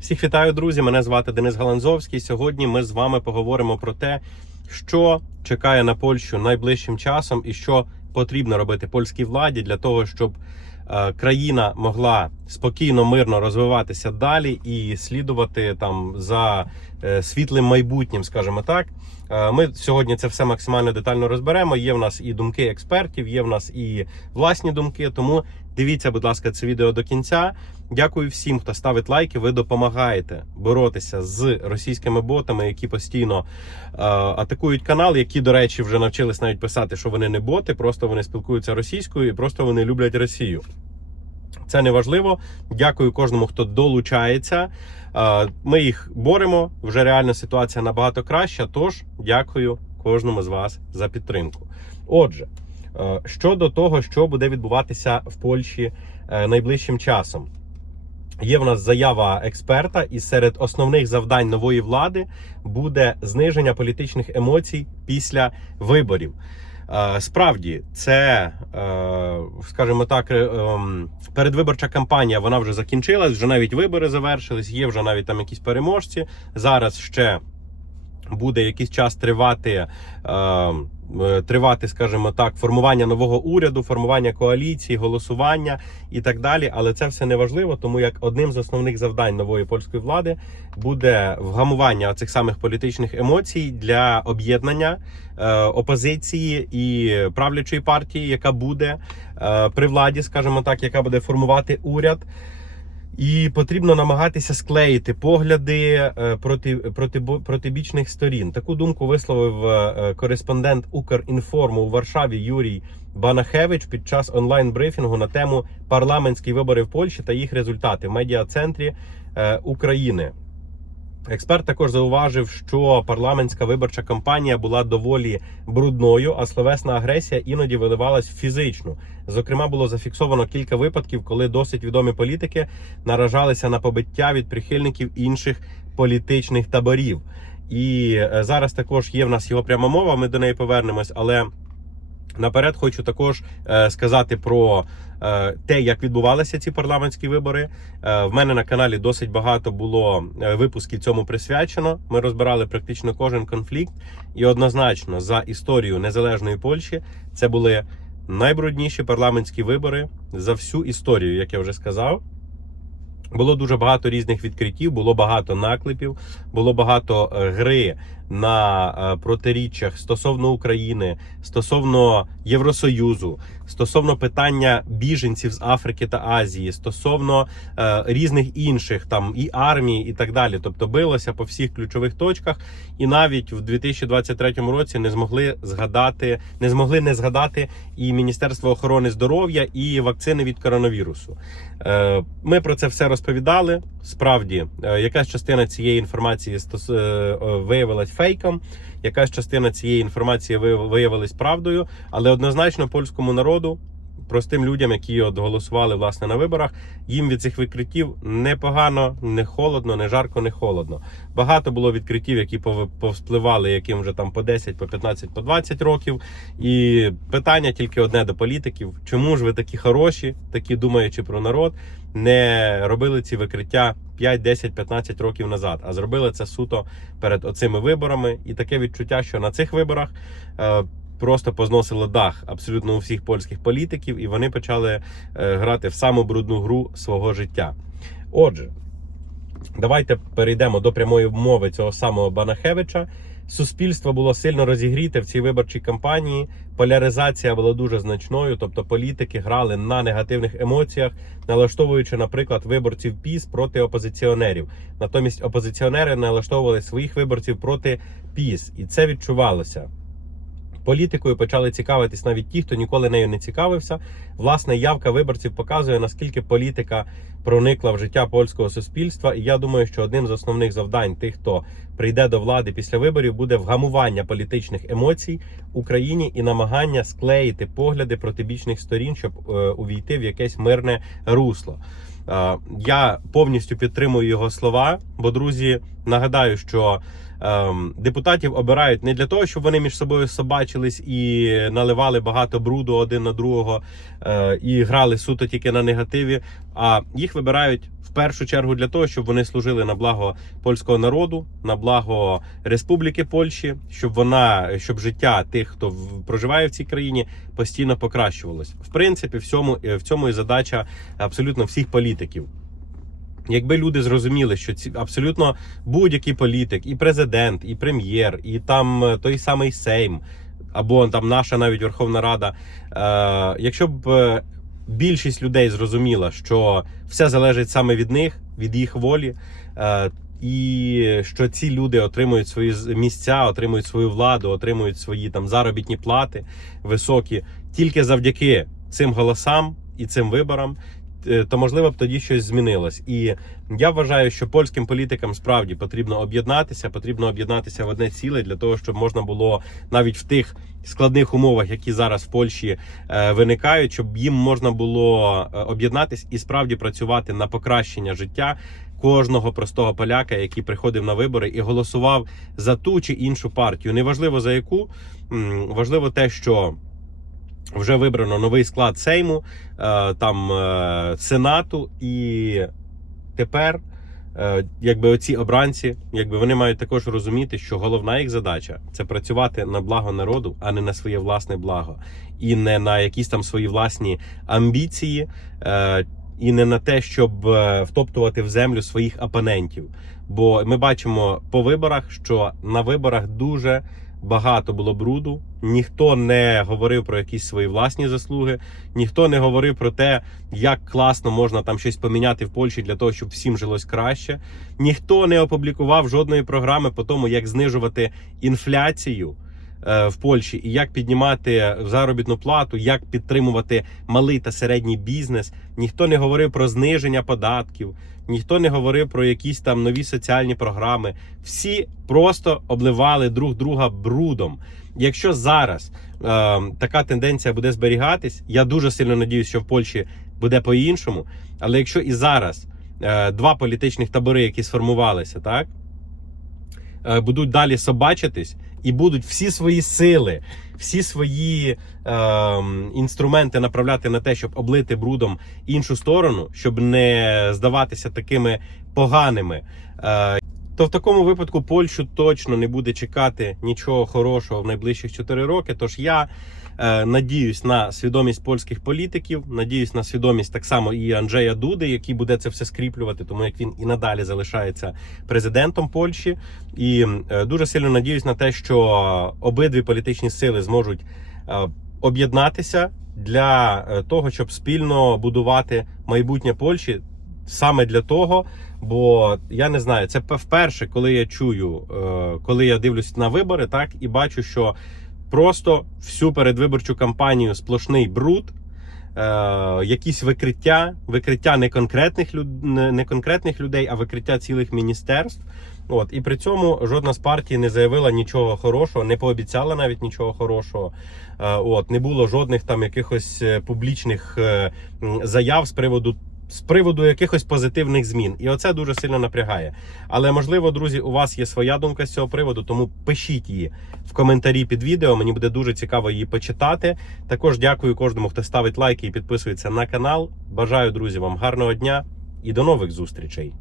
Всіх вітаю, друзі! Мене звати Денис Галанзовський. Сьогодні ми з вами поговоримо про те, що чекає на Польщу найближчим часом і що потрібно робити польській владі для того, щоб е, країна могла спокійно, мирно розвиватися далі і слідувати там за е, світлим майбутнім, скажімо так. Е, Ми сьогодні це все максимально детально розберемо. Є в нас і думки експертів, є в нас і власні думки. Тому дивіться, будь ласка, це відео до кінця. Дякую всім, хто ставить лайки. Ви допомагаєте боротися з російськими ботами, які постійно е, атакують канал, які, до речі, вже навчились навіть писати, що вони не боти, просто вони спілкуються російською і просто вони люблять Росію. Це не важливо. Дякую кожному, хто долучається. Е, Ми їх боремо. Вже реальна ситуація набагато краща. Тож дякую кожному з вас за підтримку. Отже, щодо того, що буде відбуватися в Польщі е, найближчим часом. Є в нас заява експерта, і серед основних завдань нової влади буде зниження політичних емоцій після виборів. Е, Справді, це, е, скажімо так, е, ем, передвиборча кампанія вона вже закінчилась, вже навіть вибори завершились, є вже навіть там якісь переможці. Зараз ще буде якийсь час тривати. Е, Тривати, скажімо так, формування нового уряду, формування коаліції, голосування і так далі. Але це все не важливо, тому як одним з основних завдань нової польської влади буде вгамування цих самих політичних емоцій для об'єднання е, опозиції і правлячої партії, яка буде е, при владі, скажімо так, яка буде формувати уряд. І потрібно намагатися склеїти погляди е, проти, проти, протибічних сторін. Таку думку висловив е, кореспондент Укрінформу у Варшаві Юрій Банахевич під час онлайн-брифінгу на тему парламентські вибори в Польщі та їх результати в медіа-центрі е, України. Експерт також зауважив, що парламентська виборча кампанія була доволі брудною, а словесна агресія іноді виливалась в фізичну. Зокрема, було зафіксовано кілька випадків, коли досить відомі політики наражалися на побиття від прихильників інших політичних таборів. І е, зараз також є в нас його пряма мова. Ми до неї повернемось, але. Наперед хочу також е, сказати про е, те, як відбувалися ці парламентські вибори. Е, в мене на каналі досить багато було випусків цьому присвячено. Ми розбирали практично кожен конфлікт, і однозначно за історію незалежної Польщі це були найбрудніші парламентські вибори за всю історію, як я вже сказав. Було дуже багато різних відкриттів, було багато наклепів, було багато е, гри на е, протиріччях стосовно України, стосовно Євросоюзу, стосовно питання біженців з Африки та Азії, стосовно е, різних інших там і армії, і так далі. Тобто билося по всіх ключових точках, і навіть в 2023 році не змогли згадати, не змогли не згадати і Міністерство охорони здоров'я, і вакцини від коронавірусу. Е, Ми про це все розповідали. Справді, е, якась частина цієї інформації е, виявилась фейком, якась частина цієї інформації вияв- виявилась правдою, але однозначно польському народу. Простим людям, які голосували власне на виборах, їм від цих відкриттів не погано, не холодно, не жарко, не холодно. Багато було відкриттів, які пов- повспливали, яким вже там по 10, по 15, по 20 років. І питання тільки одне до політиків: чому ж ви такі хороші, такі думаючи про народ, не робили ці викриття 5, 10, 15 років назад, а зробили це суто перед оцими виборами. І таке відчуття, що на цих виборах. е, Просто позносило дах абсолютно у всіх польських політиків, і вони почали е, грати в саму брудну гру свого життя. Отже, давайте перейдемо до прямої мови цього самого Банахевича. Суспільство було сильно розігріте в цій виборчій кампанії. Поляризація була дуже значною, тобто політики грали на негативних емоціях, налаштовуючи, наприклад, виборців ПІС проти опозиціонерів. Натомість опозиціонери налаштовували своїх виборців проти ПІС, і це відчувалося. Політикою почали цікавитись навіть ті, хто ніколи нею не цікавився. Власне, явка виборців показує, наскільки політика проникла в життя польського суспільства. І я думаю, що одним з основних завдань тих, хто прийде до влади після виборів, буде вгамування політичних емоцій в Україні і намагання склеїти погляди протибічних сторін, щоб е, увійти в якесь мирне русло. Е, Я повністю підтримую його слова, бо друзі, нагадаю, що депутатів обирають не для того, щоб вони між собою собачились і наливали багато бруду один на другого е, і грали суто тільки на негативі. А їх вибирають в першу чергу для того, щоб вони служили на благо польського народу, на благо Республіки Польщі, щоб вона щоб життя тих, хто проживає в цій країні, постійно покращувалось. В принципі, в цьому в цьому і задача абсолютно всіх політиків. Якби люди зрозуміли, що ці абсолютно будь-який політик, і президент, і прем'єр, і там е, той самий Сейм, або там наша навіть Верховна Рада, е, якщо б е, більшість людей зрозуміла, що все залежить саме від них, від їх волі, е, і що ці люди отримують свої місця, отримують свою владу, отримують свої там заробітні плати високі, тільки завдяки цим голосам і цим виборам. Е, То можливо б тоді щось змінилось, і я вважаю, що польським політикам справді потрібно об'єднатися, потрібно об'єднатися в одне ціле для того, щоб можна було навіть в тих складних умовах, які зараз в Польщі е, виникають, щоб їм можна було е, об'єднатись і справді працювати на покращення життя кожного простого поляка, який приходив на вибори і голосував за ту чи іншу партію. Неважливо за яку важливо те, що. Вже вибрано новий склад Сейму, е, там е, Сенату, і тепер, е, якби оці обранці, якби вони мають також розуміти, що головна їх задача це працювати на благо народу, а не на своє власне благо, і не на якісь там свої власні амбіції, і не на те, щоб втоптувати в землю своїх опонентів. Бо ми бачимо по виборах, що на виборах дуже багато було бруду. Ніхто не говорив про якісь свої власні заслуги, ніхто не говорив про те, як класно можна там щось поміняти в Польщі для того, щоб всім жилось краще. Ніхто не опублікував жодної програми по тому, як знижувати інфляцію. Е, В Польщі і як піднімати заробітну плату, як підтримувати малий та середній бізнес. Ніхто не говорив про зниження податків, ніхто не говорив про якісь там нові соціальні програми. Всі просто обливали друг друга брудом. Якщо зараз е, така тенденція буде зберігатись, я дуже сильно надіюсь, що в Польщі буде по-іншому. Але якщо і зараз е, два політичних табори, які сформувалися, так е, будуть далі собачитись і будуть всі свої сили, всі свої е, інструменти направляти на те, щоб облити брудом іншу сторону, щоб не здаватися такими поганими. Е, то в такому випадку Польщу точно не буде чекати нічого хорошого в найближчих 4 роки. Тож я надіюсь на свідомість польських політиків, надіюсь на свідомість так само і Анджея Дуди, який буде це все скріплювати, тому як він і надалі залишається президентом Польщі. І е, дуже сильно надіюсь на те, що обидві політичні сили зможуть е, об'єднатися для е, того, щоб спільно будувати майбутнє Польщі. Саме для того, бо я не знаю, це вперше, коли я чую, е, коли я дивлюсь на вибори, так і бачу, що просто всю передвиборчу кампанію сплошний бруд, е, якісь викриття, викриття не конкретних люд, не конкретних людей, а викриття цілих міністерств. От і при цьому жодна з партій не заявила нічого хорошого, не пообіцяла навіть нічого хорошого. Е, От не було жодних там якихось е, публічних е, заяв з приводу. З приводу якихось позитивних змін, і оце дуже сильно напрягає. Але можливо, друзі, у вас є своя думка з цього приводу, тому пишіть її в коментарі під відео. Мені буде дуже цікаво її почитати. Також дякую кожному, хто ставить лайки і підписується на канал. Бажаю, друзі, вам гарного дня і до нових зустрічей.